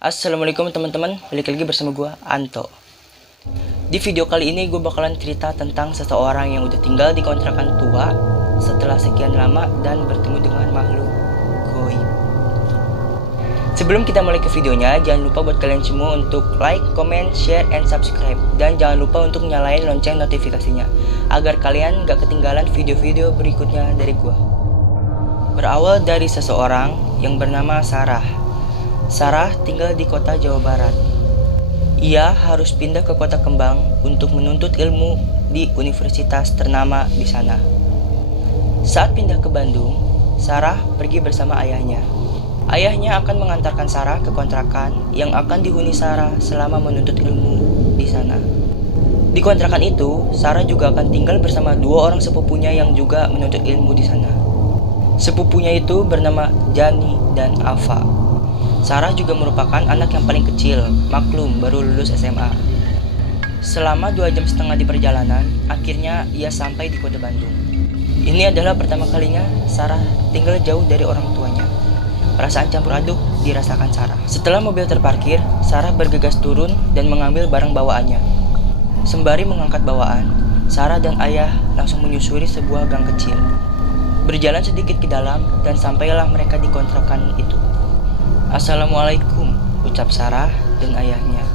Assalamualaikum teman-teman, balik lagi bersama gue, Anto. Di video kali ini gue bakalan cerita tentang seseorang yang udah tinggal di kontrakan tua setelah sekian lama dan bertemu dengan makhluk goib. Sebelum kita mulai ke videonya, jangan lupa buat kalian semua untuk like, comment, share, and subscribe. Dan jangan lupa untuk nyalain lonceng notifikasinya agar kalian gak ketinggalan video-video berikutnya dari gue. Berawal dari seseorang yang bernama Sarah. Sarah tinggal di kota Jawa Barat. Ia harus pindah ke Kota Kembang untuk menuntut ilmu di universitas ternama di sana. Saat pindah ke Bandung, Sarah pergi bersama ayahnya. Ayahnya akan mengantarkan Sarah ke kontrakan yang akan dihuni Sarah selama menuntut ilmu di sana. Di kontrakan itu, Sarah juga akan tinggal bersama dua orang sepupunya yang juga menuntut ilmu di sana. Sepupunya itu bernama Jani dan Ava. Sarah juga merupakan anak yang paling kecil, maklum baru lulus SMA. Selama 2,5 jam di perjalanan, akhirnya ia sampai di kota Bandung. Ini adalah pertama kalinya Sarah tinggal jauh dari orang tuanya. Perasaan campur aduk dirasakan Sarah. Setelah mobil terparkir, Sarah bergegas turun dan mengambil barang bawaannya. Sembari mengangkat bawaan, Sarah dan ayah langsung menyusuri sebuah gang kecil. Berjalan sedikit ke dalam dan sampailah mereka di kontrakan itu. Assalamualaikum, ucap Sarah dan ayahnya.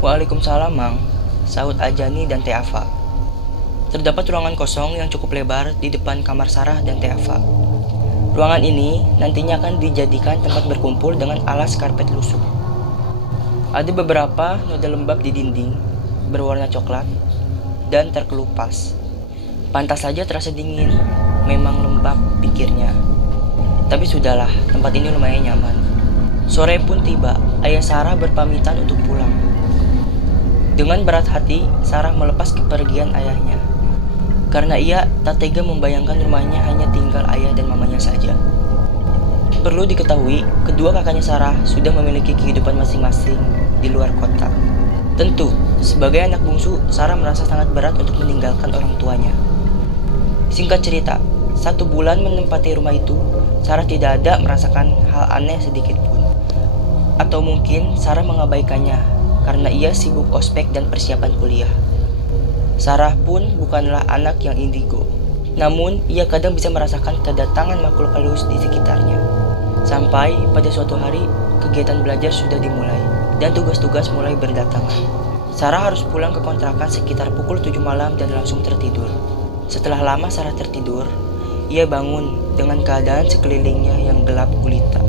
Waalaikumsalam, Mang, sahut Ajani dan Teh Ava. Terdapat ruangan kosong yang cukup lebar di depan kamar Sarah dan Teh Ava. Ruangan ini nantinya akan dijadikan tempat berkumpul dengan alas karpet lusuh. Ada beberapa noda lembab di dinding, berwarna coklat, dan terkelupas. Pantas saja terasa dingin, memang lembab pikirnya. Tapi sudahlah, tempat ini lumayan nyaman. Sore pun tiba, ayah Sarah berpamitan untuk pulang. Dengan berat hati, Sarah melepas kepergian ayahnya. Karena ia tak tega membayangkan rumahnya hanya tinggal ayah dan mamanya saja. Perlu diketahui, kedua kakaknya Sarah sudah memiliki kehidupan masing-masing di luar kota. Tentu, sebagai anak bungsu, Sarah merasa sangat berat untuk meninggalkan orang tuanya. Singkat cerita, 1 bulan menempati rumah itu, Sarah tidak ada merasakan hal aneh sedikit pun. Atau mungkin Sarah mengabaikannya karena ia sibuk ospek dan persiapan kuliah. Sarah pun bukanlah anak yang indigo. Namun, ia kadang bisa merasakan kedatangan makhluk halus di sekitarnya. Sampai pada suatu hari, kegiatan belajar sudah dimulai dan tugas-tugas mulai berdatangan. Sarah harus pulang ke kontrakan sekitar pukul 7 malam dan langsung tertidur. Setelah lama Sarah tertidur, ia bangun dengan keadaan sekelilingnya yang gelap gulita.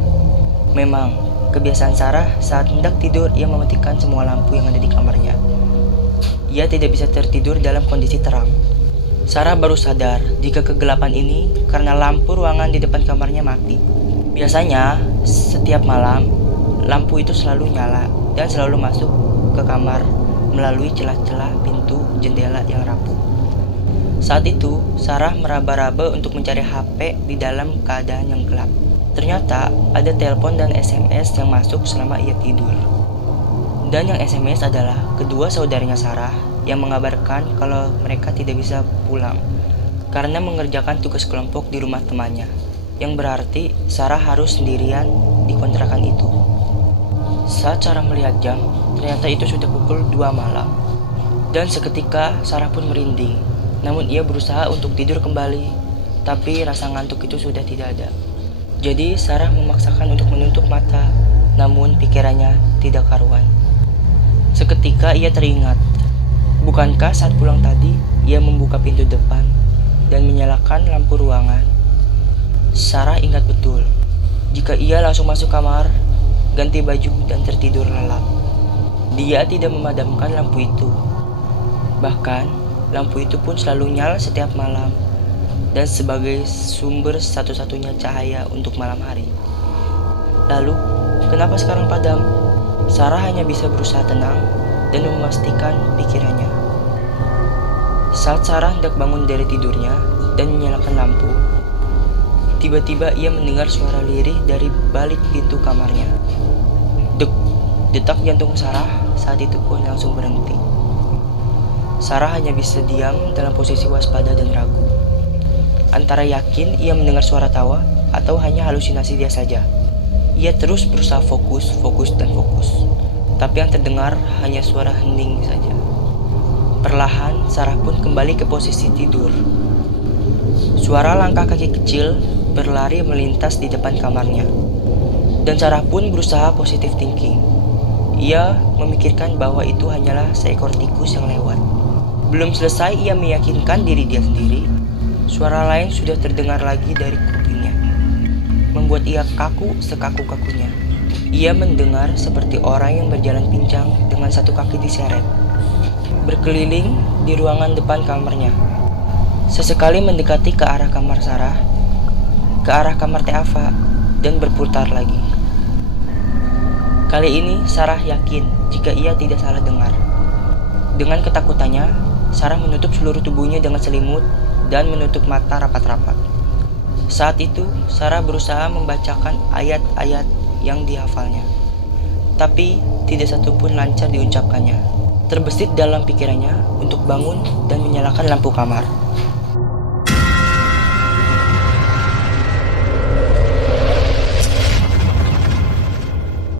Memang, kebiasaan Sarah saat hendak tidur ia mematikan semua lampu yang ada di kamarnya. Ia tidak bisa tertidur dalam kondisi terang. Sarah baru sadar jika kegelapan ini karena lampu ruangan di depan kamarnya mati. Biasanya, setiap malam, lampu itu selalu nyala dan selalu masuk ke kamar melalui celah-celah pintu jendela yang rapuh. Saat itu, Sarah meraba-raba untuk mencari HP di dalam keadaan yang gelap. Ternyata ada telepon dan SMS yang masuk selama ia tidur. Dan yang SMS adalah kedua saudaranya Sarah yang mengabarkan kalau mereka tidak bisa pulang karena mengerjakan tugas kelompok di rumah temannya. Yang berarti Sarah harus sendirian di kontrakan itu. Saat Sarah melihat jam, ternyata itu sudah pukul 2 malam. Dan seketika Sarah pun merinding. Namun ia berusaha untuk tidur kembali, tapi rasa ngantuk itu sudah tidak ada. Jadi Sarah memaksakan untuk menutup mata, namun pikirannya tidak karuan. Seketika ia teringat, bukankah saat pulang tadi ia membuka pintu depan dan menyalakan lampu ruangan? Sarah ingat betul, jika ia langsung masuk kamar, ganti baju dan tertidur lelap. Dia tidak memadamkan lampu itu. Bahkan, lampu itu pun selalu nyala setiap malam dan sebagai sumber satu-satunya cahaya untuk malam hari. Lalu, kenapa sekarang padam? Sarah hanya bisa berusaha tenang dan memastikan pikirannya. Saat Sarah hendak bangun dari tidurnya dan menyalakan lampu, tiba-tiba ia mendengar suara lirih dari balik pintu kamarnya. Detak jantung Sarah saat itu pun langsung berhenti. Sarah hanya bisa diam dalam posisi waspada dan ragu. Antara yakin ia mendengar suara tawa atau hanya halusinasi dia saja. Ia terus berusaha fokus, dan fokus. Tapi yang terdengar hanya suara hening saja. Perlahan, Sarah pun kembali ke posisi tidur. Suara langkah kaki kecil berlari melintas di depan kamarnya. Dan Sarah pun berusaha positive thinking. Ia memikirkan bahwa itu hanyalah seekor tikus yang lewat. Belum selesai ia meyakinkan diri dia sendiri, suara lain sudah terdengar lagi dari kupingnya, membuat ia kaku sekaku-kakunya. Ia mendengar seperti orang yang berjalan pincang dengan satu kaki diseret, berkeliling di ruangan depan kamarnya. Sesekali mendekati ke arah kamar Sarah, ke arah kamar Teh Ava, dan berputar lagi. Kali ini Sarah yakin jika ia tidak salah dengar. Dengan ketakutannya, Sarah menutup seluruh tubuhnya dengan selimut dan menutup mata rapat-rapat. Saat itu, Sarah berusaha membacakan ayat-ayat yang dihafalnya. Tapi, tidak satu pun lancar diucapkannya. Terbesit dalam pikirannya untuk bangun dan menyalakan lampu kamar.